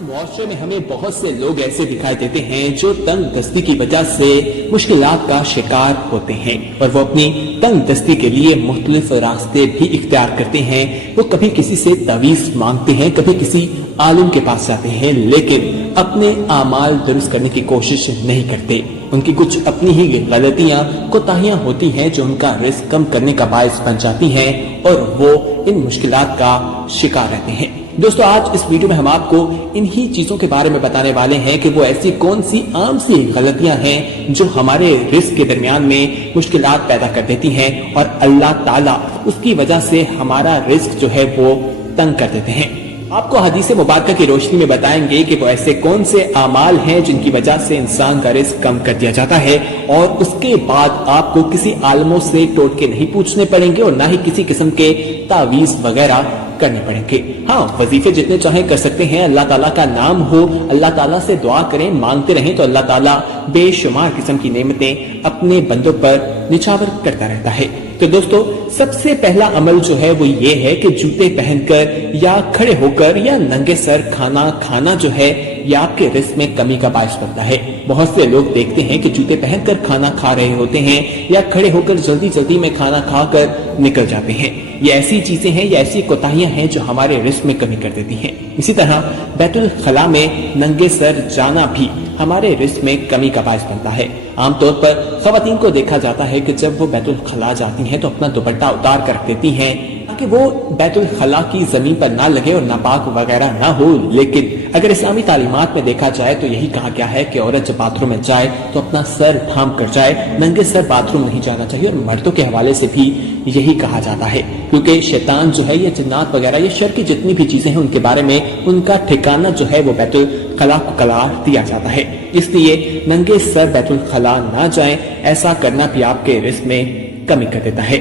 معاشرے میں ہمیں بہت سے لوگ ایسے دکھائی دیتے ہیں جو تنگ دستی کی وجہ سے مشکلات کا شکار ہوتے ہیں اور وہ اپنی تنگ دستی کے لیے مختلف راستے بھی اختیار کرتے ہیں۔ وہ کبھی کسی سے تعویذ مانگتے ہیں، کبھی کسی عالم کے پاس جاتے ہیں، لیکن اپنے اعمال درست کرنے کی کوشش نہیں کرتے۔ ان کی کچھ اپنی ہی غلطیاں، کوتاہیاں ہوتی ہیں جو ان کا رزق کم کرنے کا باعث بن جاتی ہیں اور وہ ان مشکلات کا شکار رہتے ہیں۔ دوستو، آج اس ویڈیو میں ہم آپ کو انہی چیزوں کے بارے میں بتانے والے ہیں کہ وہ ایسی کون سی عام سی غلطیاں ہیں جو ہمارے رزق کے درمیان میں مشکلات پیدا کر دیتی ہیں اور اللہ تعالیٰ اس کی وجہ سے ہمارا رزق جو ہے وہ تنگ کر دیتے ہیں۔ آپ کو حدیث مبارکہ کی روشنی میں بتائیں گے کہ وہ ایسے کون سے اعمال ہیں جن کی وجہ سے انسان کا رزق کم کر دیا جاتا ہے، اور اس کے بعد آپ کو کسی عالموں سے ٹوٹکے نہیں پوچھنے پڑیں گے اور نہ ہی کسی قسم کے تعویذ وغیرہ کرنے پڑیں گے۔ ہاں، وظیفے جتنے چاہیں کر سکتے ہیں، اللہ تعالیٰ کا نام ہو، اللہ تعالیٰ سے دعا کریں، مانگتے رہیں تو اللہ تعالیٰ بے شمار قسم کی نعمتیں اپنے بندوں پر نچھاور کرتا رہتا ہے۔ تو دوستو، سب سے پہلا عمل جو ہے وہ یہ ہے کہ جوتے پہن کر یا کھڑے ہو کر یا ننگے سر کھانا کھانا جو ہے یہ آپ کے رزق میں کمی کا باعث بنتا ہے۔ بہت سے لوگ دیکھتے ہیں کہ جوتے پہن کر کھانا کھا رہے ہوتے ہیں یا کھڑے ہو کر جلدی جلدی میں کھانا کھا کر نکل جاتے ہیں۔ یہ ایسی چیزیں ہیں، یہ ایسی کوتاہیاں ہیں جو ہمارے رزق میں کمی کر دیتی ہیں۔ اسی طرح بیت الخلاء میں ننگے سر جانا بھی ہمارے رزق میں کمی کا باعث بنتا ہے۔ عام طور پر خواتین کو دیکھا جاتا ہے کہ جب وہ بیت الخلاء جاتی ہیں تو اپنا دوپٹہ اتار کر رکھ دیتی ہیں تاکہ وہ بیت الخلاء کی زمین پر نہ لگے اور ناپاک وغیرہ نہ ہو، لیکن اگر اسلامی تعلیمات میں دیکھا جائے تو یہی کہا گیا ہے کہ عورت جب باتھ روم میں جائے تو اپنا سر ڈھانپ کر جائے، ننگے سر باتھ روم نہیں جانا چاہیے، اور مردوں کے حوالے سے بھی یہی کہا جاتا ہے، کیونکہ شیطان جو ہے یہ جنات وغیرہ یہ شر کی جتنی بھی چیزیں ہیں ان کے بارے میں ان کا ٹھکانہ جو ہے وہ بیت الخلاء کو قرار دیا جاتا ہے۔ اس لیے ننگے سر بیت الخلاء نہ جائیں، ایسا کرنا بھی آپ کے رزق میں کمی کر دیتا ہے۔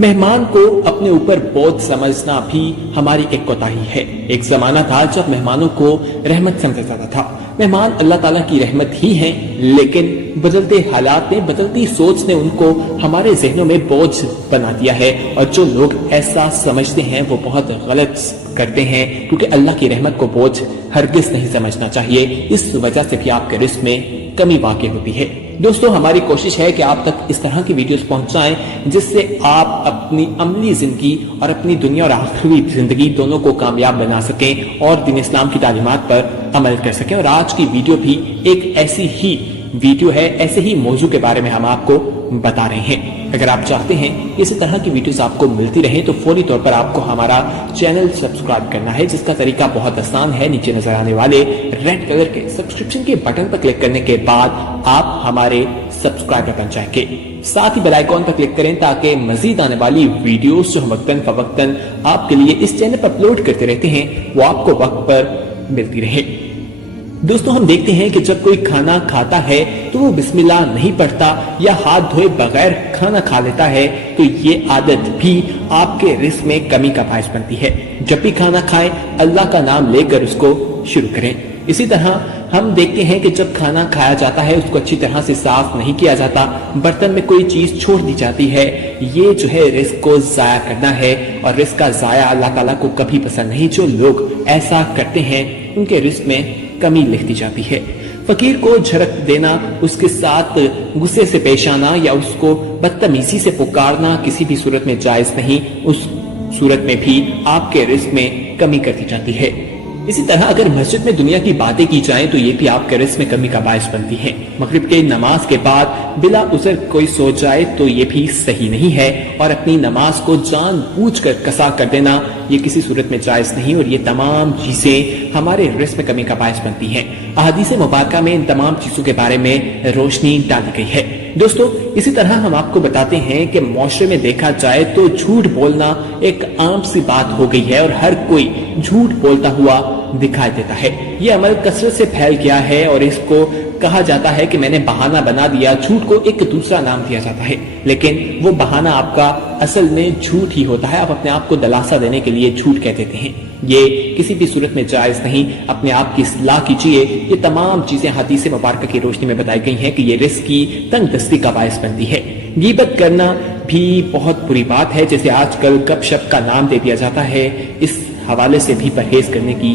مہمان کو اپنے اوپر بوجھ سمجھنا بھی ہماری ایک کوتاہی ہے۔ ایک زمانہ تھا جب مہمانوں کو رحمت سمجھا جاتا تھا۔ مہمان اللہ تعالیٰ کی رحمت ہی ہیں، لیکن بدلتے حالات نے، بدلتی سوچ نے ان کو ہمارے ذہنوں میں بوجھ بنا دیا ہے، اور جو لوگ ایسا سمجھتے ہیں وہ بہت غلط کرتے ہیں، کیونکہ اللہ کی رحمت کو بوجھ ہرگز نہیں سمجھنا چاہیے۔ اس وجہ سے بھی آپ کے رزق میں کمی واقع ہوتی ہے۔ دوستو، ہماری کوشش ہے کہ آپ تک اس طرح کی ویڈیوز پہنچائیں جس سے آپ اپنی عملی زندگی اور اپنی دنیا اور آخری زندگی دونوں کو کامیاب بنا سکیں اور دین اسلام کی تعلیمات پر عمل کر سکیں۔ اور آج کی ویڈیو بھی ایک ایسی ہی ویڈیو ہے، ایسے ہی موضوع کے بارے میں ہم آپ کو بتا رہے ہیں۔ اگر آپ چاہتے ہیں اسی طرح کی ویڈیوز آپ کو ملتی رہیں تو فوری طور پر آپ کو ہمارا چینل سبسکرائب کرنا ہے، جس کا طریقہ بہت آسان ہے۔ نیچے نظر آنے والے ریڈ کلر کے سبسکرپشن کے بٹن پر کلک کرنے کے بعد آپ ہمارے سبسکرائب بن جائیں گے۔ ساتھ ہی بیل آئیکن پر کلک کریں تاکہ مزید آنے والی ویڈیوز جو ہم وقتاً فوقتاً آپ کے لیے اس چینل پر اپلوڈ کرتے رہتے ہیں وہ آپ کو وقت پر ملتی رہے۔ دوستو، ہم دیکھتے ہیں کہ جب کوئی کھانا کھاتا ہے تو وہ بسم اللہ نہیں پڑھتا یا ہاتھ دھوئے بغیر کھانا کھا لیتا ہے، تو یہ عادت بھی آپ کے رزق میں کمی کا باعث بنتی ہے۔ جب بھی کھانا کھائیں اللہ کا نام لے کر اس کو شروع کریں۔ اسی طرح ہم دیکھتے ہیں کہ جب کھانا کھایا جاتا ہے اس کو اچھی طرح سے صاف نہیں کیا جاتا، برتن میں کوئی چیز چھوڑ دی جاتی ہے، یہ جو ہے رزق کو ضائع کرنا ہے، اور رزق کا ضائع اللہ تعالیٰ کو کبھی پسند نہیں۔ جو لوگ ایسا کرتے ہیں ان کے رزق میں کمی لکھتی جاتی ہے۔ فقیر کو جھڑک دینا، اس کے ساتھ غصے سے پیش آنا یا اس کو بدتمیزی سے پکارنا کسی بھی صورت میں جائز نہیں، اس صورت میں بھی آپ کے رزق میں کمی کرتی جاتی ہے۔ اسی طرح اگر مسجد میں دنیا کی باتیں کی جائیں تو یہ بھی آپ کے رزق میں کمی کا باعث بنتی ہے۔ مغرب کے نماز کے بعد بلا عذر کوئی سو جائے تو یہ بھی صحیح نہیں ہے، اور اپنی نماز کو جان بوجھ کر قضا کر دینا یہ کسی صورت میں جائز نہیں، اور یہ تمام چیزیں ہمارے رزق میں کمی کا باعث بنتی ہیں۔ احادیث مبارکہ میں ان تمام چیزوں کے بارے میں روشنی ڈالی گئی ہے۔ دوستو، اسی طرح ہم آپ کو بتاتے ہیں کہ معاشرے میں دیکھا جائے تو جھوٹ بولنا ایک عام سی بات ہو گئی ہے، اور ہر کوئی جھوٹ بولتا ہوا دکھائی دیتا ہے۔ یہ عمل کثرت سے پھیل گیا ہے اور اس کو کہا جاتا ہے کہ میں نے بہانہ بنا دیا۔ جھوٹ کو ایک دوسرا نام دیا جاتا ہے، لیکن وہ بہانہ آپ کا اصل میں جھوٹ ہی ہوتا ہے۔ آپ اپنے آپ کو دلاسا دینے کے لیے جھوٹ کہہ دیتے ہیں، یہ کسی بھی صورت میں جائز نہیں۔ اپنے آپ کی اصلاح کیجیے۔ یہ تمام چیزیں حدیث مبارکہ کی روشنی میں بتائی گئی ہیں کہ یہ رزق کی تنگ دستی کا باعث بنتی ہے۔ غیبت کرنا بھی بہت بری بات ہے، جیسے آج کل گپ شپ کا نام دے دیا جاتا ہے۔ اس حوالے سے بھی پرہیز کرنے کی